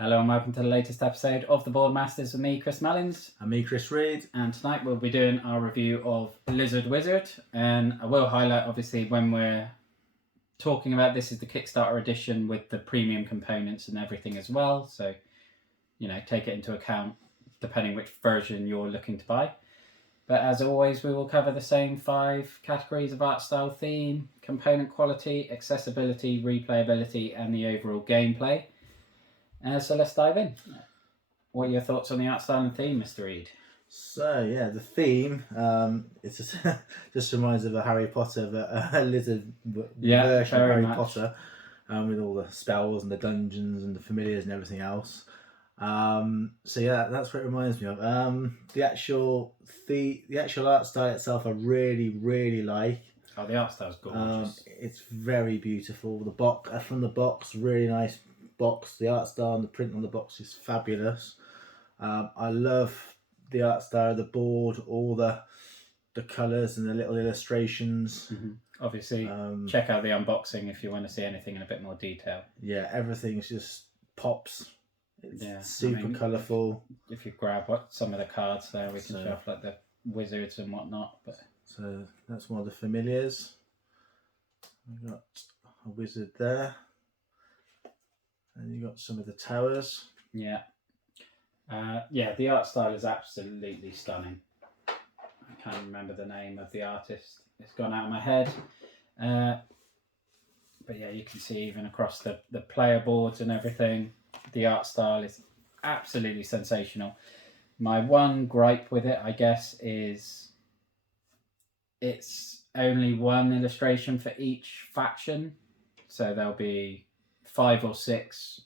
Hello and welcome to the latest episode of The Board Masters with me, Chris Mullins. And me, Chris Reed. And tonight we'll be doing our review of Lizard Wizard. And I will highlight, obviously, when we're talking about this is the Kickstarter edition with the premium components and everything as well. So, take it into account depending which version you're looking to buy. But as always, we will cover the same 5 categories of art style, theme, component quality, accessibility, replayability, and the overall gameplay. So let's dive in. What are your thoughts on the art style and theme, Mr. Reed? So yeah, the theme it's just reminds of a Harry Potter, but a lizard version of Harry Potter, with all the spells and the dungeons and the familiars and everything else. So yeah, that's what it reminds me of. The actual art style itself, I really like. Oh, the art style's gorgeous. It's very beautiful. The box from the box, really nice box. The art style and the print on the box is fabulous. I love the art style of the board, all the colours and the little illustrations. Mm-hmm. Obviously, check out the unboxing if you want to see anything in a bit more detail. Yeah, everything's just pops. It's super colourful. If you grab some of the cards there, we can show off like the wizards and whatnot. But so that's one of the familiars. We got a wizard there. And you got some of the towers. Yeah. The art style is absolutely stunning. I can't remember the name of the artist. It's gone out of my head. But yeah, you can see even across the player boards and everything, the art style is absolutely sensational. My one gripe with it, I guess, is it's only one illustration for each faction. So there'll be 5 or 6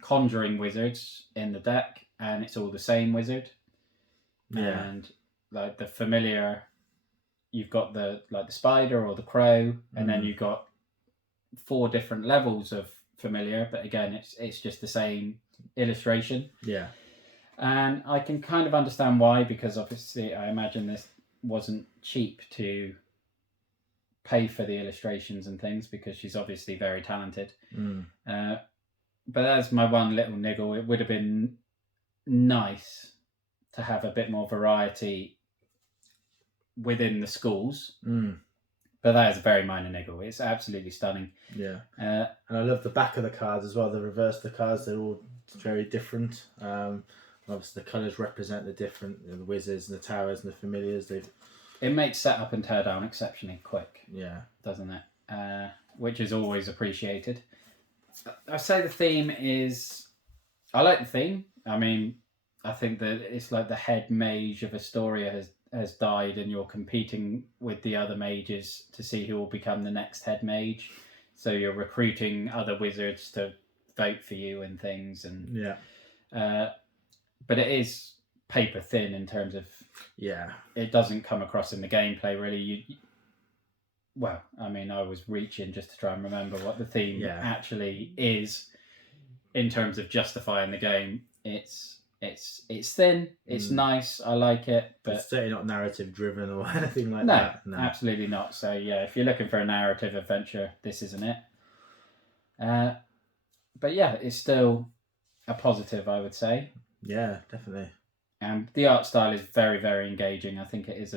conjuring wizards in the deck, and it's all the same wizard. Yeah. And like the familiar, you've got the spider or the crow, and then you've got 4 different levels of familiar, but again it's just the same illustration. Yeah. And I can kind of understand why, because obviously I imagine this wasn't cheap to pay for the illustrations and things, because she's obviously very talented. But that's my one little niggle. It would have been nice to have a bit more variety within the schools. But that is a very minor niggle. It's absolutely stunning. Yeah. And I love the back of the cards as well. The reverse of the cards, they're all very different. Obviously the colours represent the different, the wizards and the towers and the familiars. It makes setup and teardown exceptionally quick. Yeah. Doesn't it? Which is always appreciated. I say the theme is... I like the theme. I mean, I think that it's like the head mage of Astoria has died, and you're competing with the other mages to see who will become the next head mage. So you're recruiting other wizards to vote for you and things. And but it is paper thin in terms of... Yeah. It doesn't come across in the gameplay, really. I was reaching just to try and remember what the theme actually is in terms of justifying the game. It's thin, it's nice, I like it, but it's certainly not narrative driven or anything like that. No, absolutely not. So yeah, if you're looking for a narrative adventure, this isn't it. But yeah, it's still a positive, I would say. Yeah, definitely. And the art style is very, very engaging. I think it's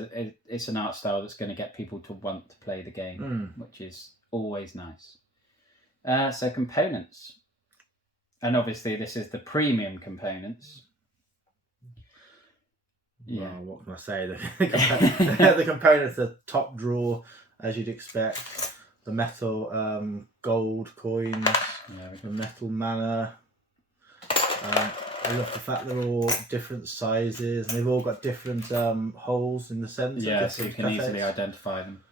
an art style that's going to get people to want to play the game, which is always nice. So components. And obviously this is the premium components. Yeah. Well, what can I say? The components are top drawer, as you'd expect. The metal gold coins, the metal mana. I love the fact they're all different sizes, and they've all got different holes in the centre. Yeah, so you can easily identify them.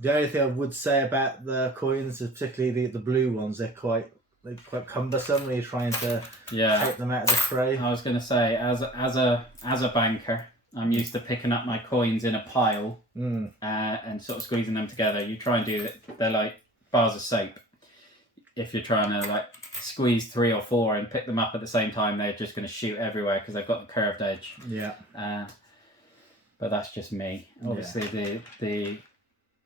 The only thing I would say about the coins, particularly the blue ones, they're quite cumbersome when you're trying to take them out of the tray. I was going to say, as a banker, I'm used to picking up my coins in a pile and sort of squeezing them together. You try and do it; they're like bars of soap. If you're trying to squeeze 3 or 4 and pick them up at the same time, they're just going to shoot everywhere because they've got the curved edge. Yeah. But that's just me. Obviously, the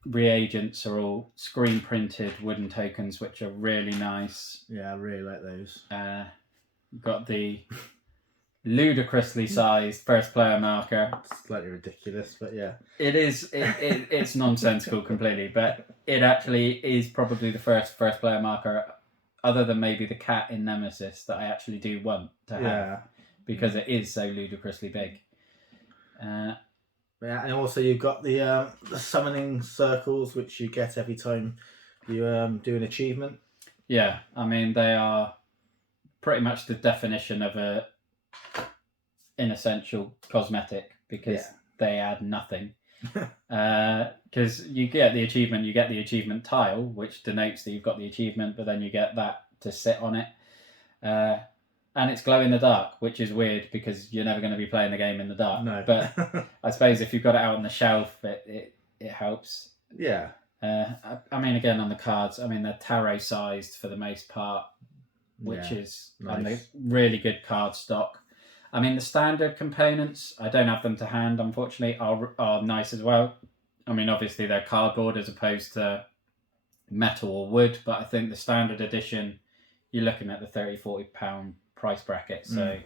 reagents are all screen printed wooden tokens, which are really nice. Yeah, I really like those. You've got the ludicrously sized first player marker. Slightly ridiculous, but yeah. It is. It's nonsensical completely, but it actually is probably the first player marker, other than maybe the cat in Nemesis, that I actually do want to have, because it is so ludicrously big. Yeah, and also you've got the summoning circles, which you get every time you do an achievement. Yeah, I mean, they are pretty much the definition of a inessential cosmetic, because they add nothing. Because you get the achievement tile, which denotes that you've got the achievement, but then you get that to sit on it. And it's glow in the dark, which is weird because you're never going to be playing the game in the dark. No. But I suppose if you've got it out on the shelf, it helps. Yeah. I mean, again, on the cards, I mean, they're tarot sized for the most part, which is nice. And they're really good card stock. I mean, the standard components, I don't have them to hand, unfortunately, are nice as well. I mean, obviously, they're cardboard as opposed to metal or wood, but I think the standard edition, you're looking at the £30-40 price bracket, so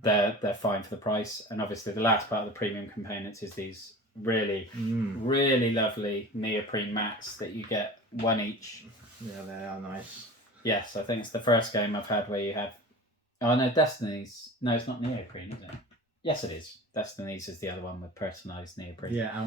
they're fine for the price. And obviously, the last part of the premium components is these really lovely neoprene mats that you get one each. Yeah, they are nice. Yes, I think it's the first game I've had where you have... Oh, no, Destiny's... No, it's not neoprene, is it? Yes, it is. Destiny's is the other one with personalised neoprene. Yeah,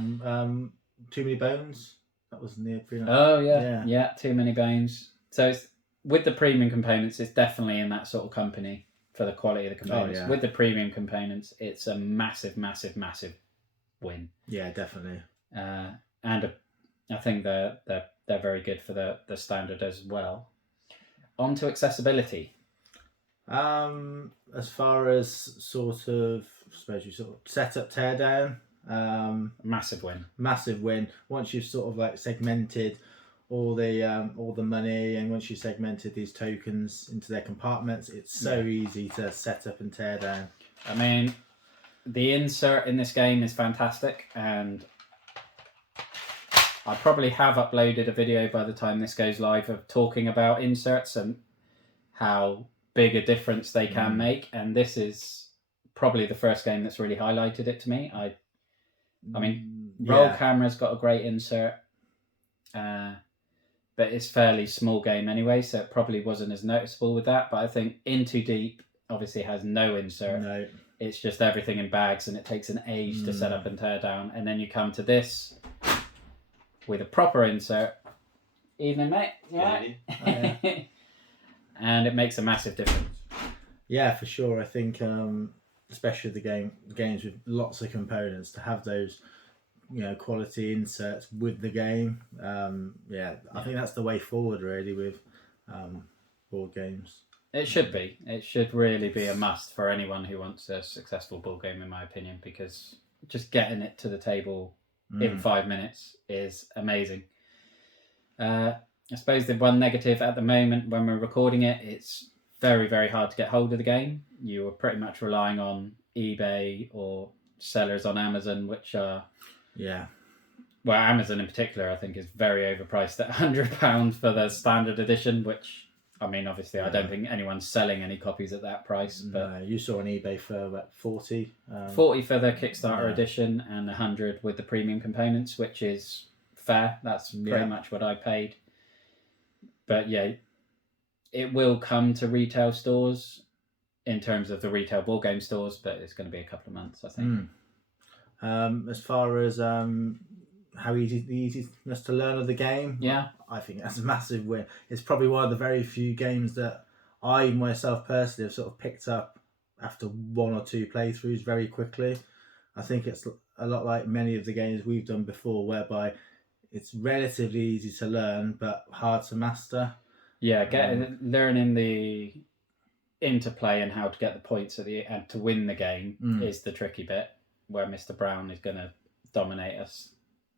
Too Many Bones. That was neoprene. Oh, yeah. Too Many Bones. So it's, with the premium components, it's definitely in that sort of company for the quality of the components. With the premium components, it's a massive, massive, massive win. Yeah, definitely. And I think they're very good for the standard as well. On to accessibility. As far as sort of, I suppose you sort of setup teardown. Massive win. Massive win. Once you've sort of like segmented all the money, and once you've segmented these tokens into their compartments, it's so easy to set up and tear down. I mean, the insert in this game is fantastic, and I probably have uploaded a video by the time this goes live of talking about inserts and how big a difference they can make, and this is probably the first game that's really highlighted it to me. I mean, Roll Camera's got a great insert, but it's fairly small game anyway, so it probably wasn't as noticeable with that. But I think In Too Deep obviously has no insert. No. It's just everything in bags, and it takes an age to set up and tear down. And then you come to this with a proper insert. Evening, mate. Yeah. And it makes a massive difference. Yeah, for sure. I think, especially the games with lots of components, to have those, quality inserts with the game. I think that's the way forward, really, with board games. It should be. It should really be a must for anyone who wants a successful board game, in my opinion, because just getting it to the table in 5 minutes is amazing. I suppose the one negative at the moment when we're recording it, it's very, very hard to get hold of the game. You are pretty much relying on eBay or sellers on Amazon, which are... Yeah. Well, Amazon in particular, I think, is very overpriced at £100 for the standard edition, which... I mean, obviously, I don't think anyone's selling any copies at that price. But no, you saw on eBay for about 40. 40 for the Kickstarter edition and 100 with the premium components, which is fair. That's pretty much what I paid. But yeah, it will come to retail stores in terms of the retail board game stores, but it's going to be a couple of months, I think. As far as how the easiness to learn of the game, I think that's a massive win. It's probably one of the very few games that I myself personally have sort of picked up after 1 or 2 playthroughs very quickly. I think it's a lot like many of the games we've done before, whereby it's relatively easy to learn but hard to master. Yeah, learning the interplay and how to get the points and to win the game is the tricky bit, where Mr. Brown is going to dominate us.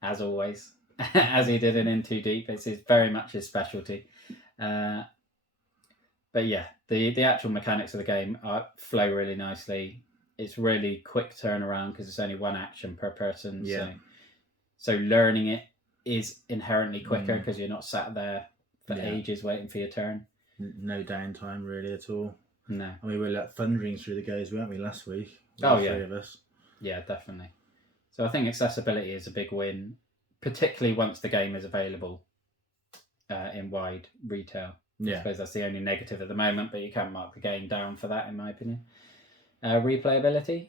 As always, as he did in Too Deep. It's very much his specialty. But yeah, the actual mechanics of the game flow really nicely. It's really quick turnaround because it's only one action per person. Yeah. So learning it is inherently quicker because you're not sat there for ages waiting for your turn. no downtime really at all. No. I mean, we were like thundering through the games, weren't we, last week? Oh, the yeah. three of us. Yeah, definitely. So I think accessibility is a big win, particularly once the game is available in wide retail. Yeah. I suppose that's the only negative at the moment, but you can't mark the game down for that, in my opinion. Replayability?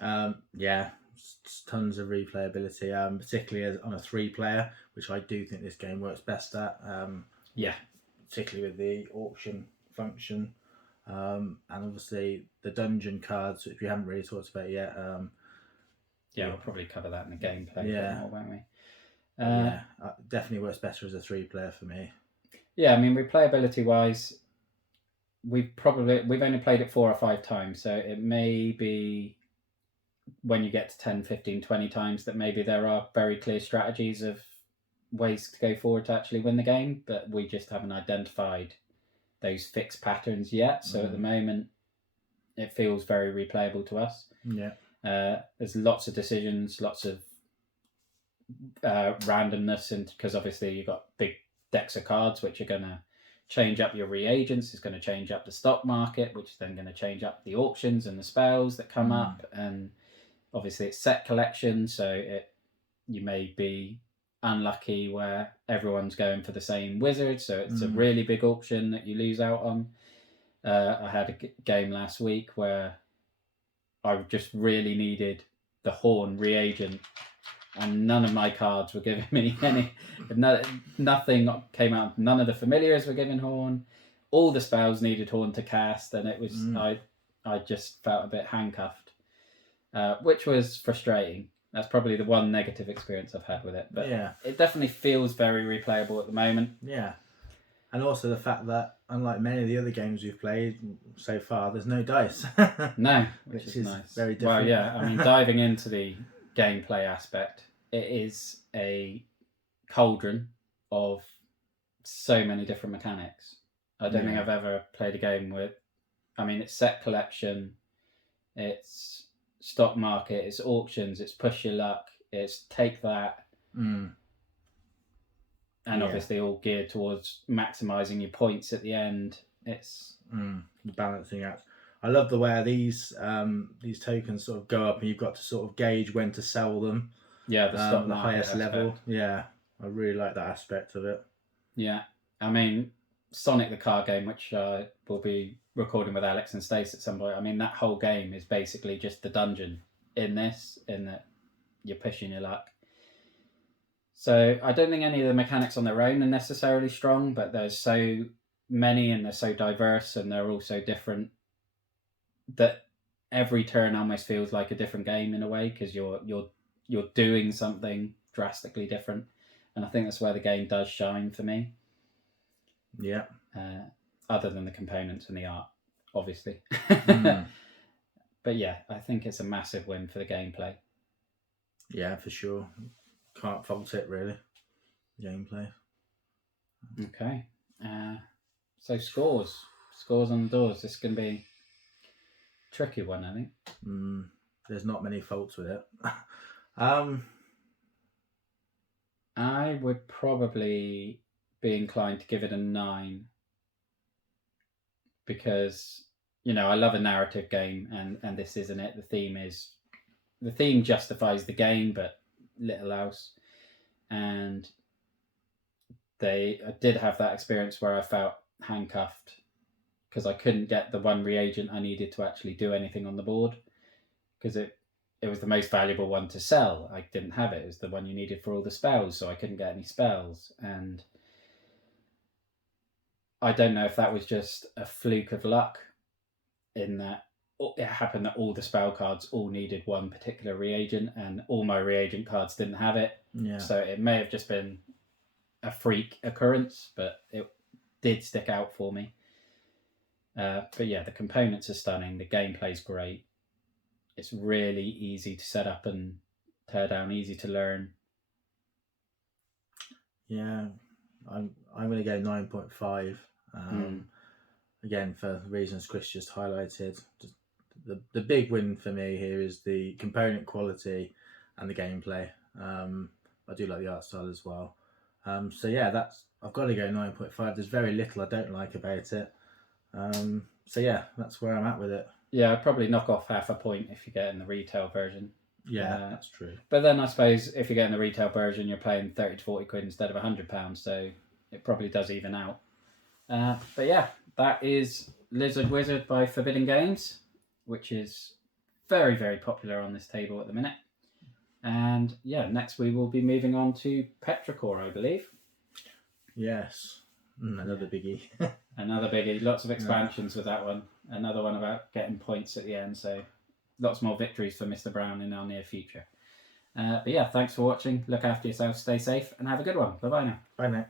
Yeah, tons of replayability, particularly on a 3-player, which I do think this game works best at. Yeah. Particularly with the auction function. And obviously the dungeon cards, which we haven't really talked about yet. Yeah, we'll probably cover that in the gameplay Yeah. a bit more, won't we? Yeah, definitely works better as a 3-player for me. Yeah, I mean, replayability wise, we've only played it 4 or 5 times, so it may be when you get to 10, 15, 20 times that maybe there are very clear strategies of ways to go forward to actually win the game, but we just haven't identified those fixed patterns yet. So at the moment, it feels very replayable to us. Yeah. There's lots of decisions, lots of randomness, and because obviously you've got big decks of cards which are going to change up your reagents, it's going to change up the stock market, which is then going to change up the auctions and the spells that come up, and obviously it's set collection, so you may be unlucky where everyone's going for the same wizard, so it's a really big auction that you lose out on. I had a game last week where I just really needed the horn reagent, and none of my cards were giving me any. Nothing came out. None of the familiars were giving horn. All the spells needed horn to cast, and it was I just felt a bit handcuffed, which was frustrating. That's probably the one negative experience I've had with it. But yeah, it definitely feels very replayable at the moment. Yeah. And also the fact that, unlike many of the other games we've played so far, there's no dice. No, which is nice. Very different. Well, yeah, I mean, diving into the gameplay aspect, it is a cauldron of so many different mechanics. I don't think I've ever played a game with... I mean, it's set collection, it's stock market, it's auctions, it's push your luck, it's take that. And obviously all geared towards maximising your points at the end. It's the balancing act. I love the way these tokens sort of go up, and you've got to sort of gauge when to sell them. Yeah, the stock the market highest aspect. level. Yeah, I really like that aspect of it. Yeah, I mean, Sonic the card game, which we'll be recording with Alex and Stace at some point. I mean, that whole game is basically just the dungeon in that you're pushing your luck. So I don't think any of the mechanics on their own are necessarily strong, but there's so many and they're so diverse and they're all so different that every turn almost feels like a different game in a way, because you're doing something drastically different, and I think that's where the game does shine for me. Yeah. Other than the components and the art, obviously. But yeah, I think it's a massive win for the gameplay. Yeah, for sure. Can't fault it, really. Gameplay. Okay. So scores on the doors. This is going to be a tricky one, I think. There's not many faults with it. I would probably be inclined to give it a 9, because I love a narrative game, and this isn't it. The theme justifies the game, but little else. And I did have that experience where I felt handcuffed because I couldn't get the one reagent I needed to actually do anything on the board, because it was the most valuable one to sell. I didn't have it. It was the one you needed for all the spells, so I couldn't get any spells. And I don't know if that was just a fluke of luck, in that it happened that all the spell cards all needed one particular reagent, and all my reagent cards didn't have it. Yeah. So it may have just been a freak occurrence, but it did stick out for me. But yeah, the components are stunning. The gameplay's great. It's really easy to set up and tear down, easy to learn. Yeah, I'm going to go 9.5. Again, for reasons Chris just highlighted. The big win for me here is the component quality and the gameplay. I do like the art style as well. So yeah, I've got to go 9.5. There's very little I don't like about it. So yeah, that's where I'm at with it. Yeah, I'd probably knock off half a point if you get in the retail version. Yeah, that's true. But then I suppose if you get in the retail version, you're paying 30 to 40 quid instead of £100, so it probably does even out. But yeah, that is Lizard Wizard by Forbidden Games, which is very, very popular on this table at the minute. And yeah, next we will be moving on to Petrichor, I believe. Yes, another biggie. Another biggie. Lots of expansions with that one. Another one about getting points at the end, so lots more victories for Mr. Brown in our near future. But yeah, thanks for watching. Look after yourself, stay safe, and have a good one. Bye-bye now. Bye now.